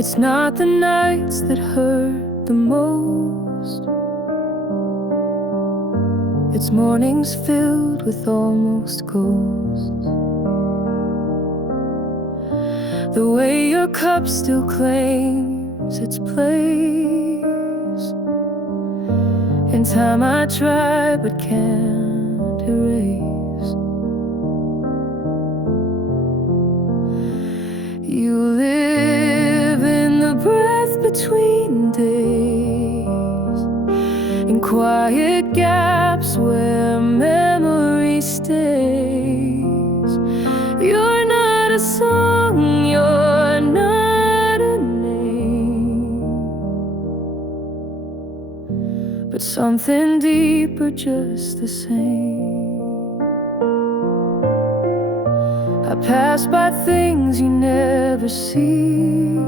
It's not the nights that hurt the most. It's mornings filled with almost ghosts. The way your cup still claims its place in time I try but can't erase. You live in the breath between days, in quiet gaps where memory stays. You're not a song, you're not a name, but something deeper just the same. I pass by things you never see,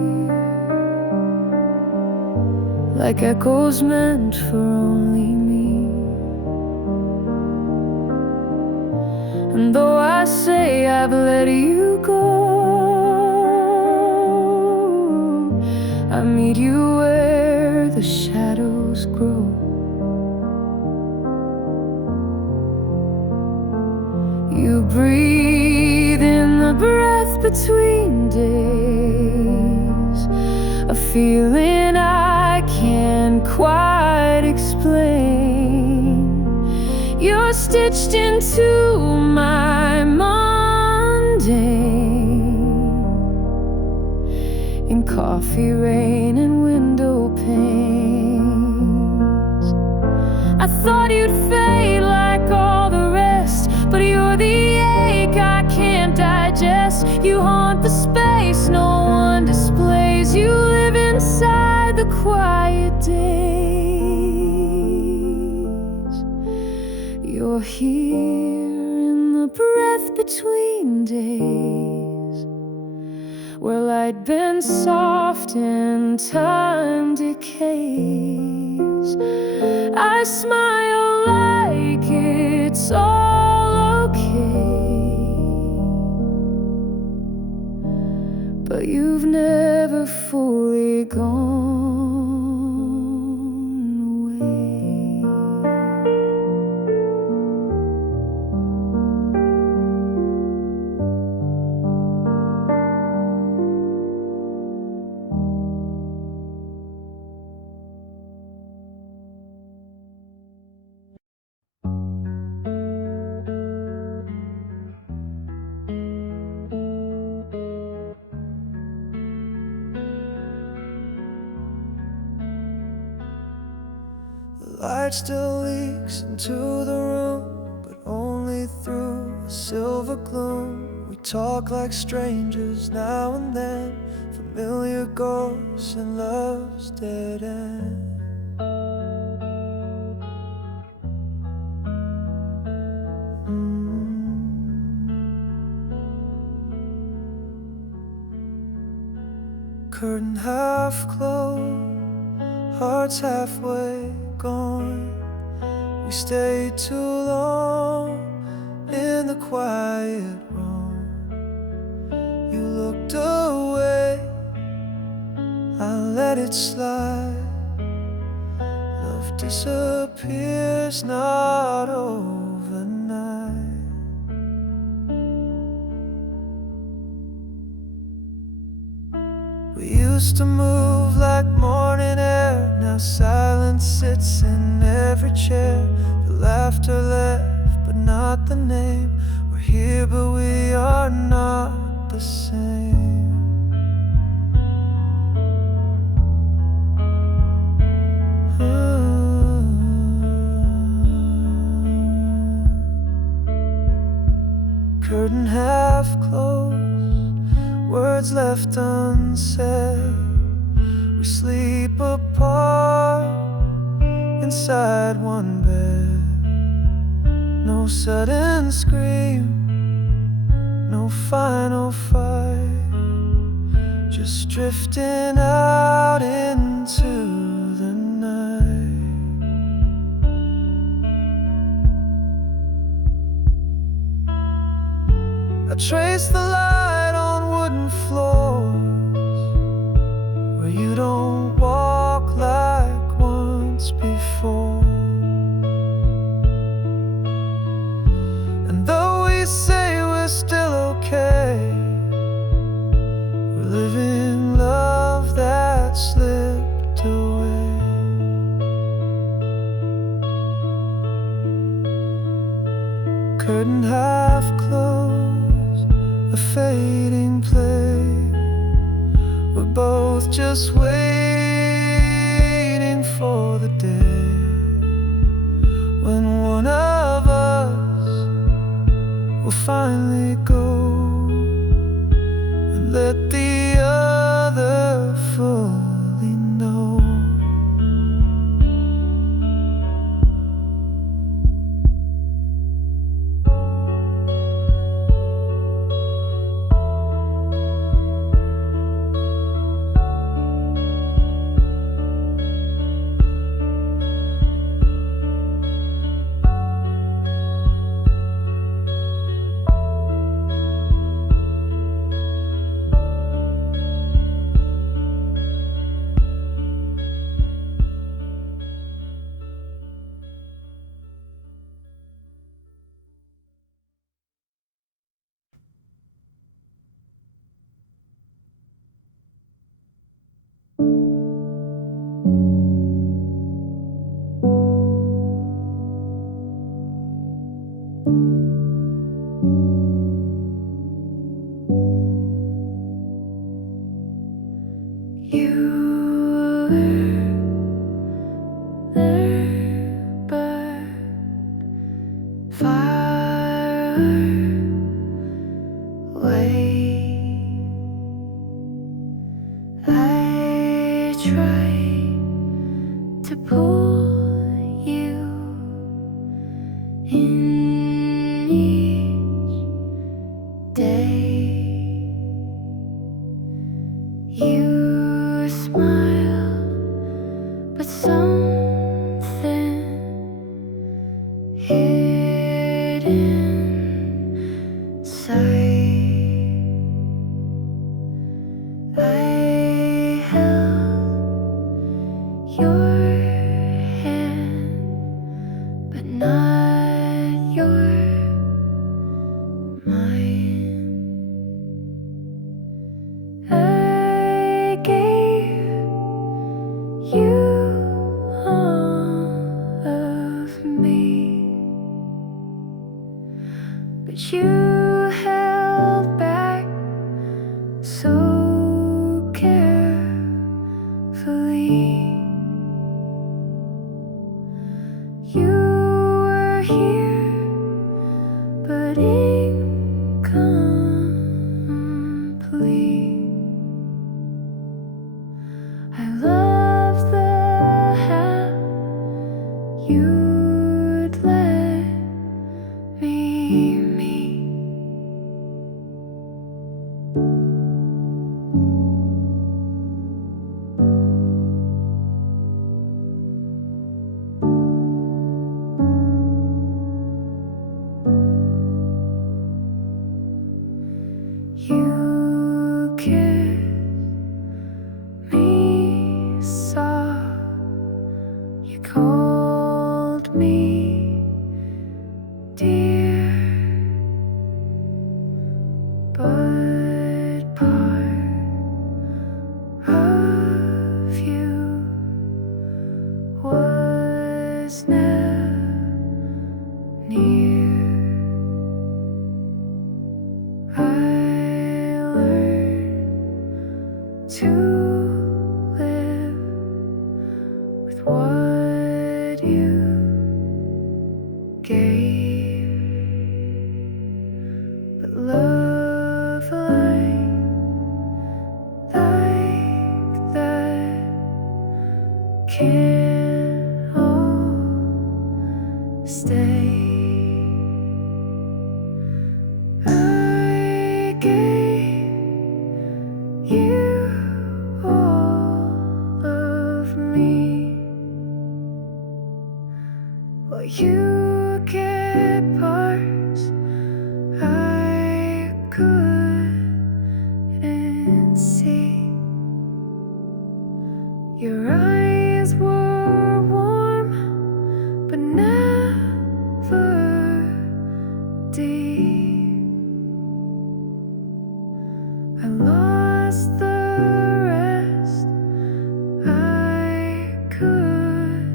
like echoes meant for only me. And though I say I've let you go, I meet you where the shadows grow. You breathe in the breath between days, a feeling I can't quite explain. You're stitched into my mundane, in coffee, rain, and window panes. I thought you'd fade like all the rest, but you're the ache I can't digest. You haunt the space no one displays. You live inside the quiet days. You're here in the breath between days, where light bends soft and time decays. I smile like it's all okay, but you've never fully gone away. The light still leaks into the room, but only through a silver gloom. We talk like strangers now and then, familiar ghosts and love's dead end. Curtain half closed, hearts halfway gone. We stayed too long in the quiet room. You looked away, I let it slide. Love disappears not overnight. We used to move like morning air. Now silence sits in every chair. The laughter left, but not the name. We're here, but we are not the same. Curtain half closed, words left unsaid. We sleep apart inside one bed. No sudden scream, no final fight, just drifting out into the night. I trace the light on wooden floors, you don't walk like once before. And though we say we're still okay, we're living love that slipped away. Curtain half closed, a fading play. We're both just waiting for the day when one of us will finally go and let the other fully know. You were there, but far away. I tried to pull you in each day. You smiled, but something hid inside. I held your hand, but not your mind. I gave you all of me, but you held back so carefully. You were here, but incomplete. I love the how you'd let me meet. You kissed me soft, you called me dear, but part of you was never near. I learned to live with what you gave, but love like that can't all stay. I gave you all of me, while you kept parts I couldn't see. Your eyes were warm, but never deep. I lost the rest I couldn't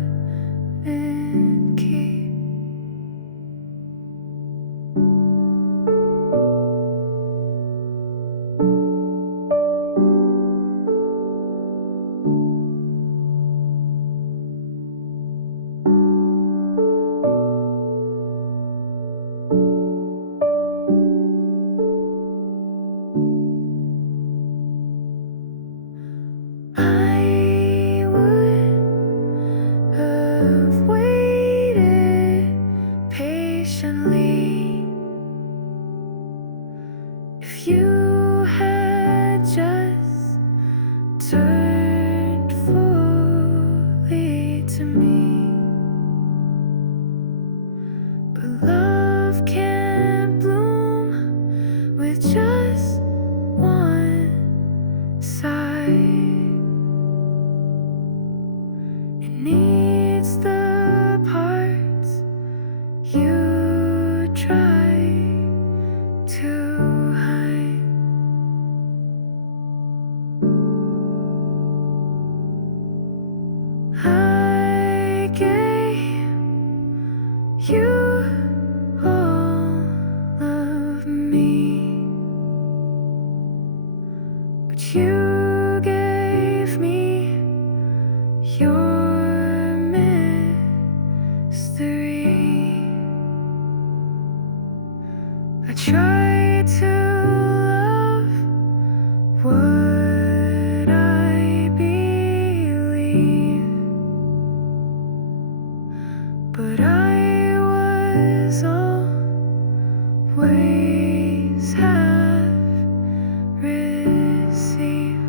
keep. I would have waited patiently if you had just turned fully to me. But love can't bloom with just one side. It needs the parts you try to hide. I gave you all of me, but you gave me your mystery. I tried to love what I believe, but I was always half received.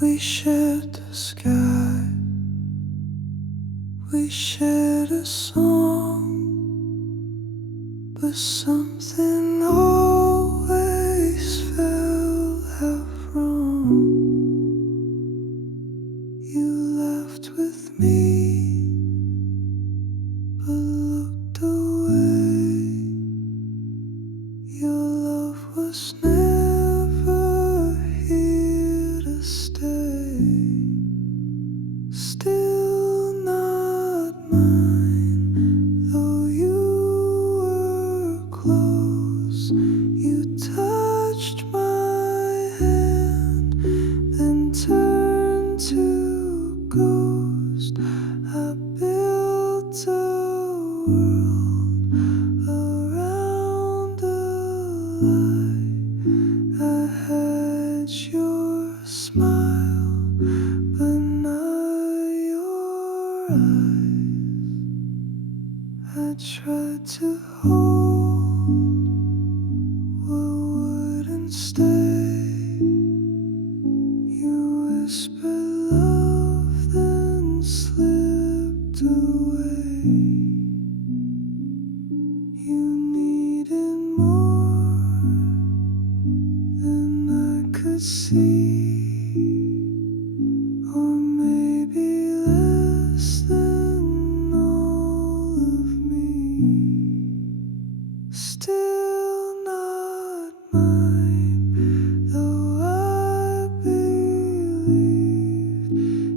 We shared the sky, we shared a song, but something always felt out wrong. You laughed with me, but looked away. Your love was never here to stay. Still not mine, though you were close. You touched my hand, then turned to ghost. I built a world around a lie. I had your smile, but not your eyes. I tried to hold what wouldn't stay. You whispered love, then slipped away. You needed more than I could see, or maybe less than all of me. Still not mine, though I believed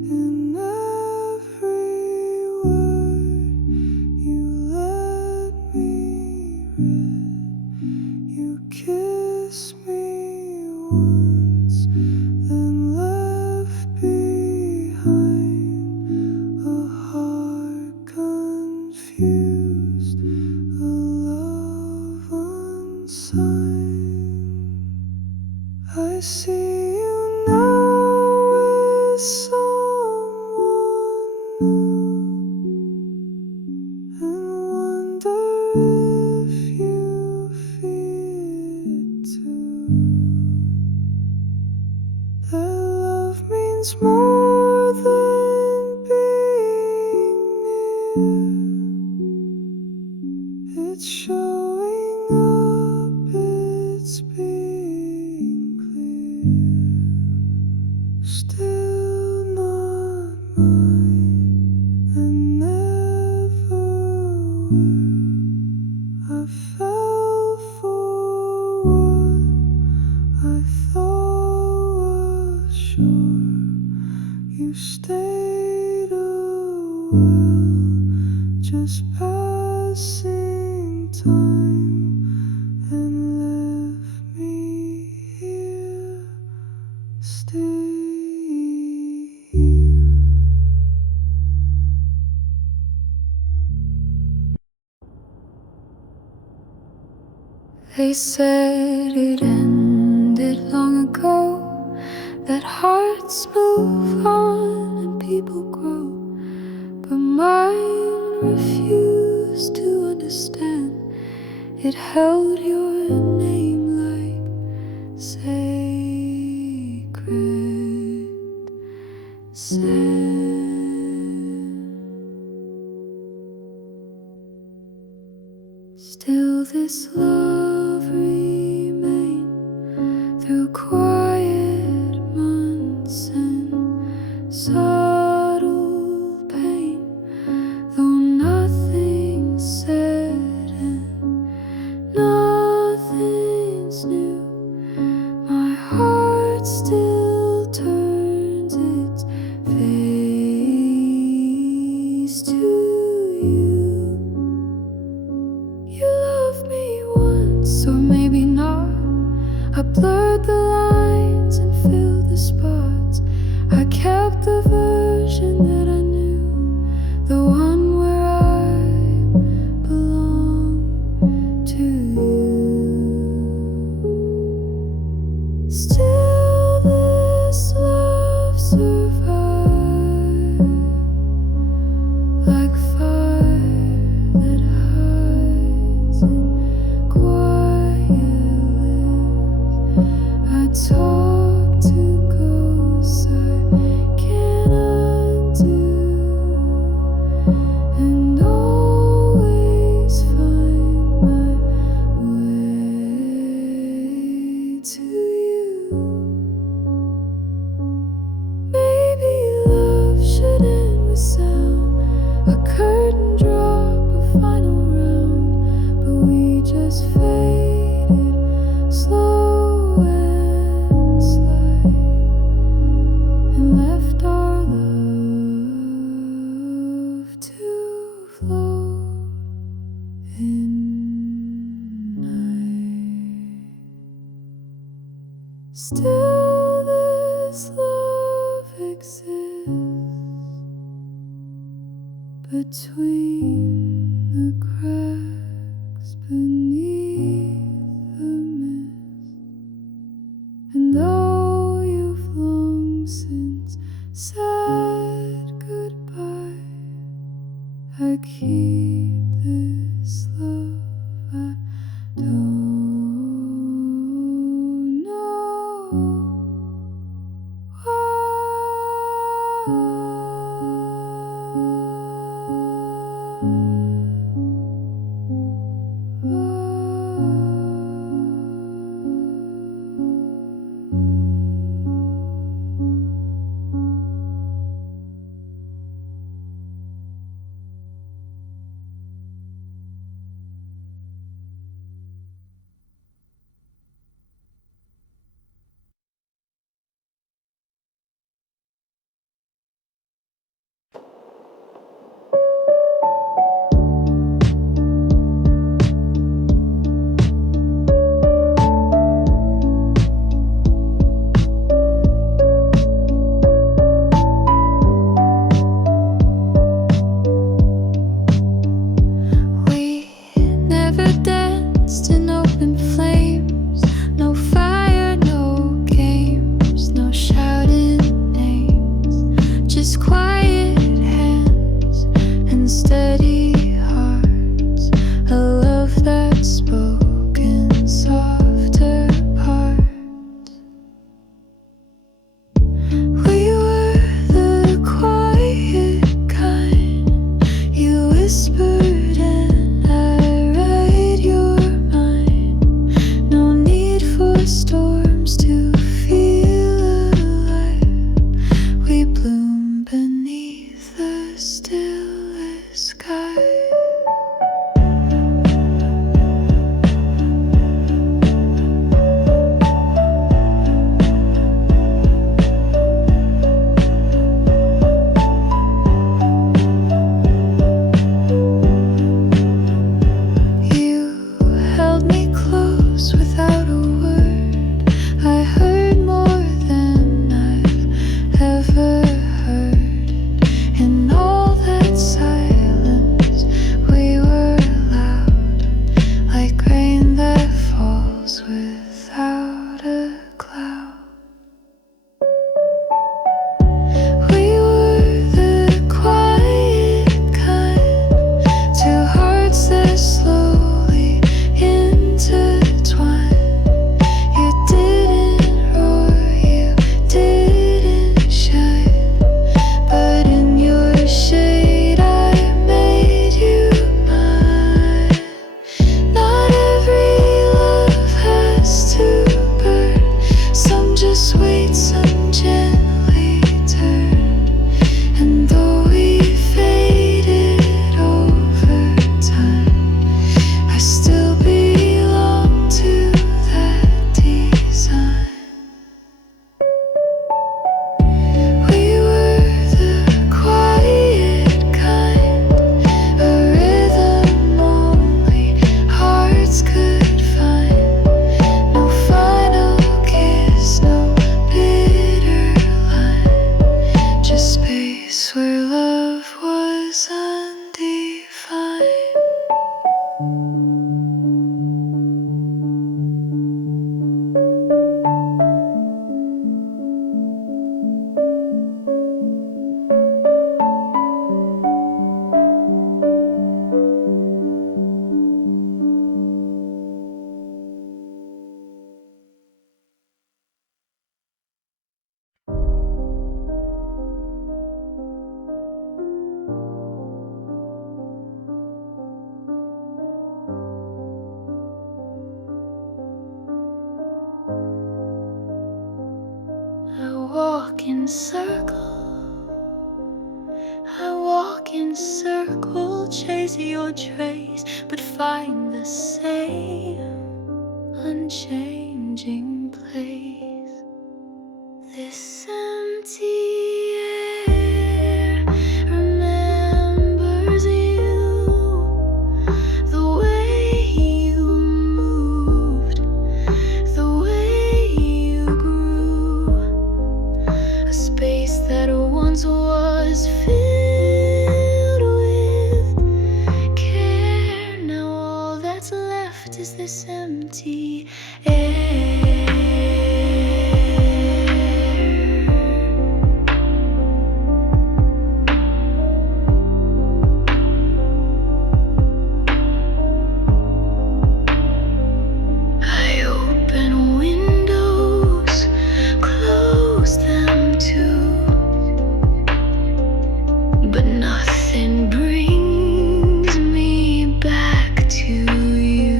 in every word you let me read. You kissed time. I see you now with someone new, and wonder if you feel it too. That love means more than being near. It's showing up, it's being clear. Still not mine, and never were. I fell for what I thought was sure. You stayed a while, just passing time, and left me here. Stay here. They said it ended long ago, that hearts move on and people grow, but mine refused to understand. It held your name like sacred sand. Still this love remained through quiet months and subtle pain, though nothing's said and nothing's new. My heart still turns its face to you. You loved me once, or maybe not. I blurred the lines and filled the spots. I kept the version that I knew, the one where I belong to you. Still this love survives, like fire that hides in quiet lips. I talk to ghosts I can't undo, and always find my way to you. Maybe love should end with sound, a curtain drop, a final round, but we just faded, slow and slight, and left our love to float in night. Still this love exists between the cracks beneath the mist. And though you've long since said goodbye, I keep this love I don't know why. walk in circles. I walk in circles, chase your trace, but find the same unchanging place. This empty air remembers you, the way you moved, the way you grew. A space that once was filled with care. Now all that's left is this empty air. I open windows, close them too, but nothing brings me back to you.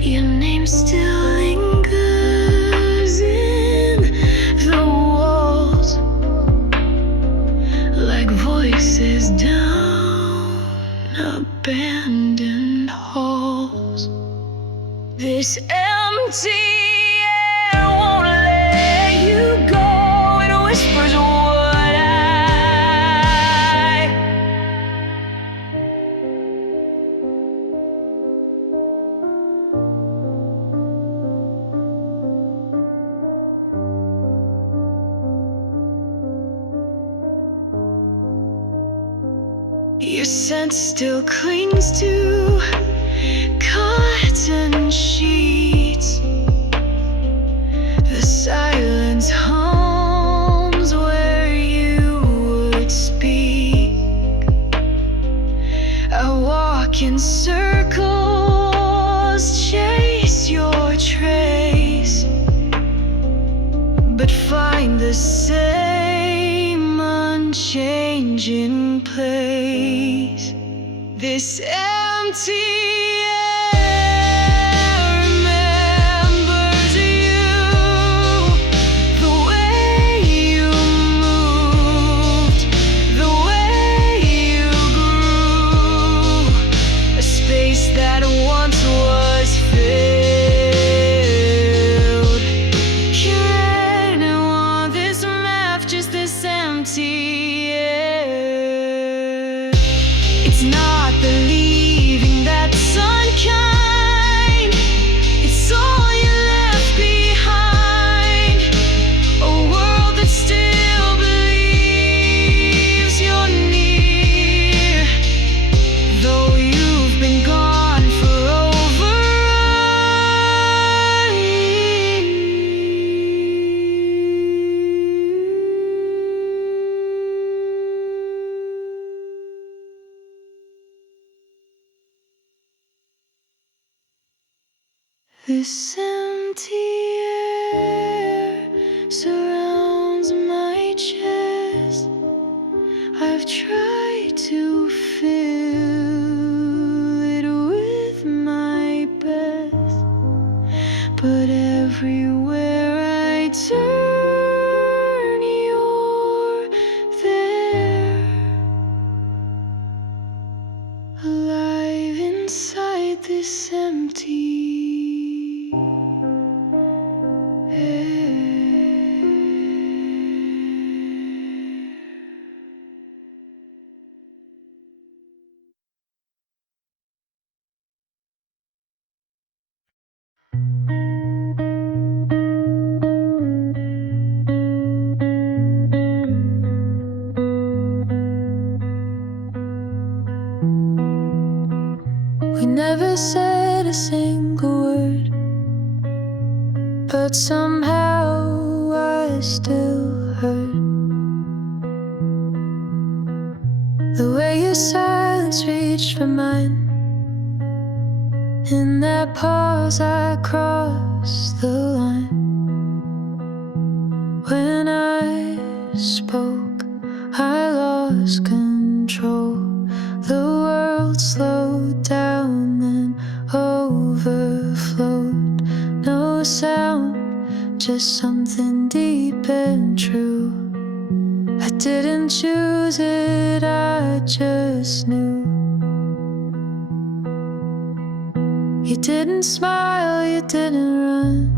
Your name still lingers in the walls, like voices down abandoned halls. This empty air won't let you go. It whispers what I Your scent still clings to cotton sheets. The silence hums where you would speak. I walk in circles, chase your trace, but find the same unchanging place. This empty air remembers you, the way you moved, the way you grew. A space that once was filled. Can't want this map, just this empty air. It's not believing that's unkind. It's all you left behind. A world that still believes you're near, though you've been gone for over a year. This empty air surrounds my chest. I've tried to fill it with my best, but everywhere I turn, you're there, alive inside this empty air. We never said a single word, but somehow I still heard the way your silence reached for mine. In that pause I crossed the line. When I spoke, I lost control. The world slowed down and overflowed. No sound, just something deep and true. I didn't choose it, I just knew. You didn't smile, you didn't run,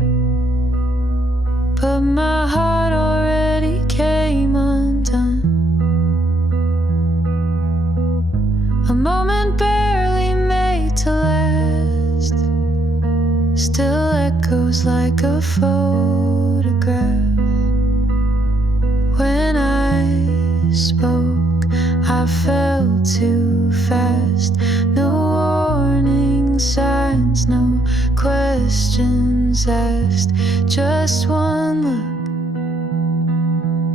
but my heart already came undone. A moment barely made to last still echoes like a photograph. When I spoke, I felt too fast. No warning signs, no questions asked. Just one look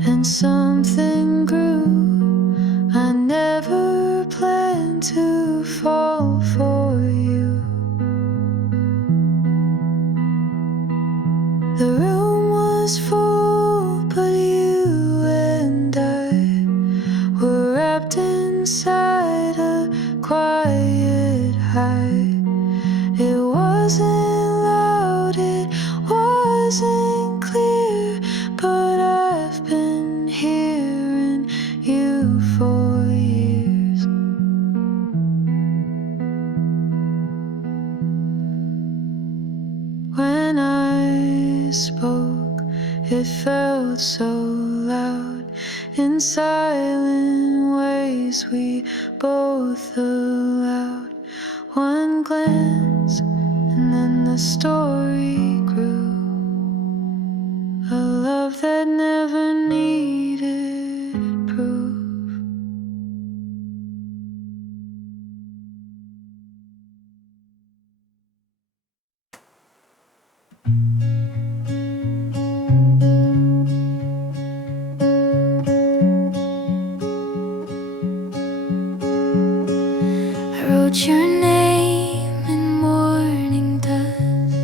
and something grew. I never planned to fall for you. The room was full, but you and I were wrapped inside a quiet high. It wasn't loud, it wasn't clear, but I've been hearing you for years. When I spoke, it felt so loud. In silent ways we both allowed one glance, and then the story grew. A love that never needed proof. I wrote your name in morning dust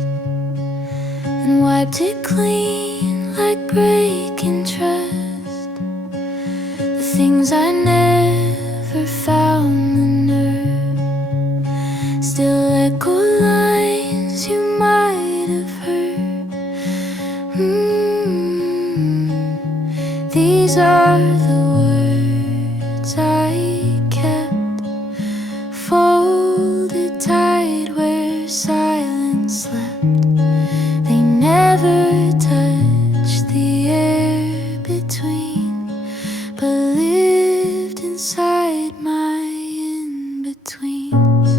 and wiped it clean like breaking trust. The things I never found the nerve still echo lines you might have heard. These are the words I kept folded tight where silence slept. They never touched the air between, but lived inside my in-betweens.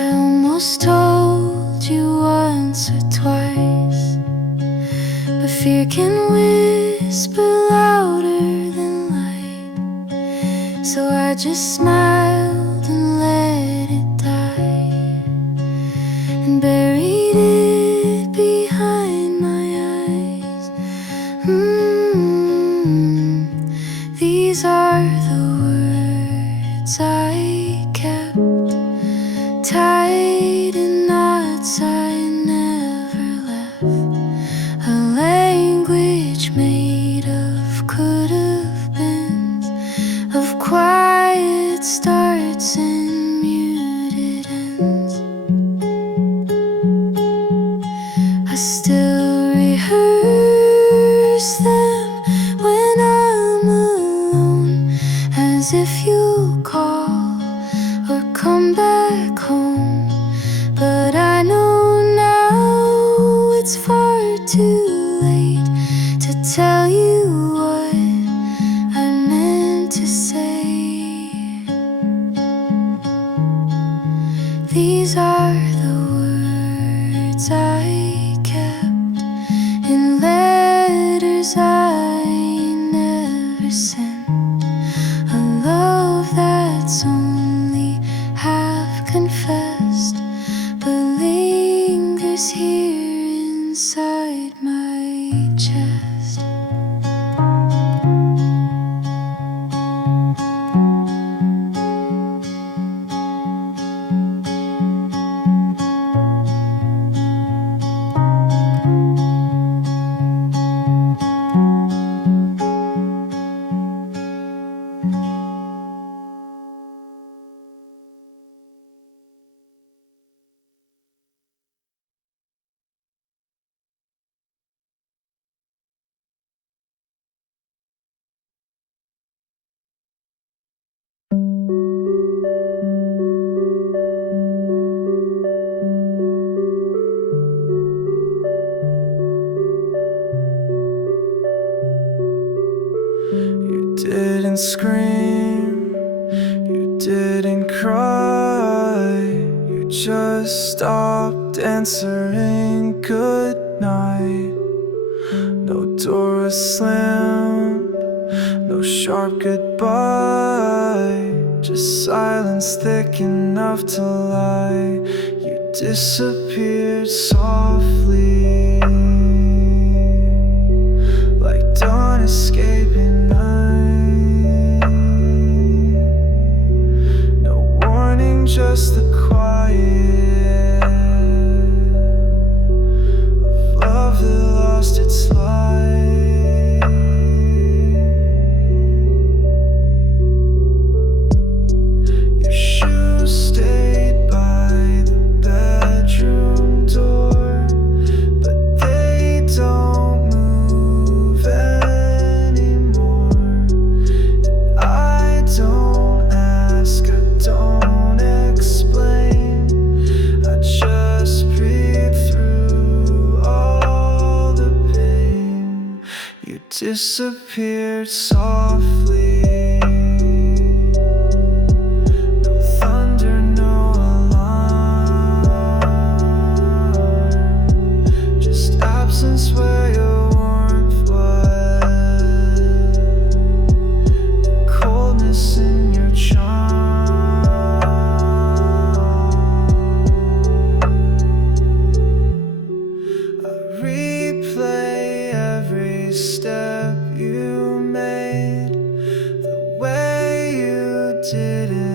I almost told you once or twice, but fear can whisper louder than light. So I just smiled and let it die, and buried it behind my eyes. These are the words I kept tied in knots I never left. A language made of could-have beens, of quiet starts and muted ends. I still rehearse them when I'm alone, as if you'll call or come back home. But I know now it's far too late to tell you what I meant to say. These are the words I kept in letters I never sent. A love didn't scream, you didn't cry, you just stopped answering goodnight. No door was slammed, no sharp goodbye, just silence thick enough to lie. You disappeared softly, like dawn escaping night. No warning, just the quiet of love that lost its light. Your shoes stayed by the bedroom door, but they don't move anymore. I don't ask, I don't explain, I just breathe through all the pain. You disappeared softly, no thunder, no alarm, just absence where your warmth was, coldness in your charm. I replay every step you made, the way you did it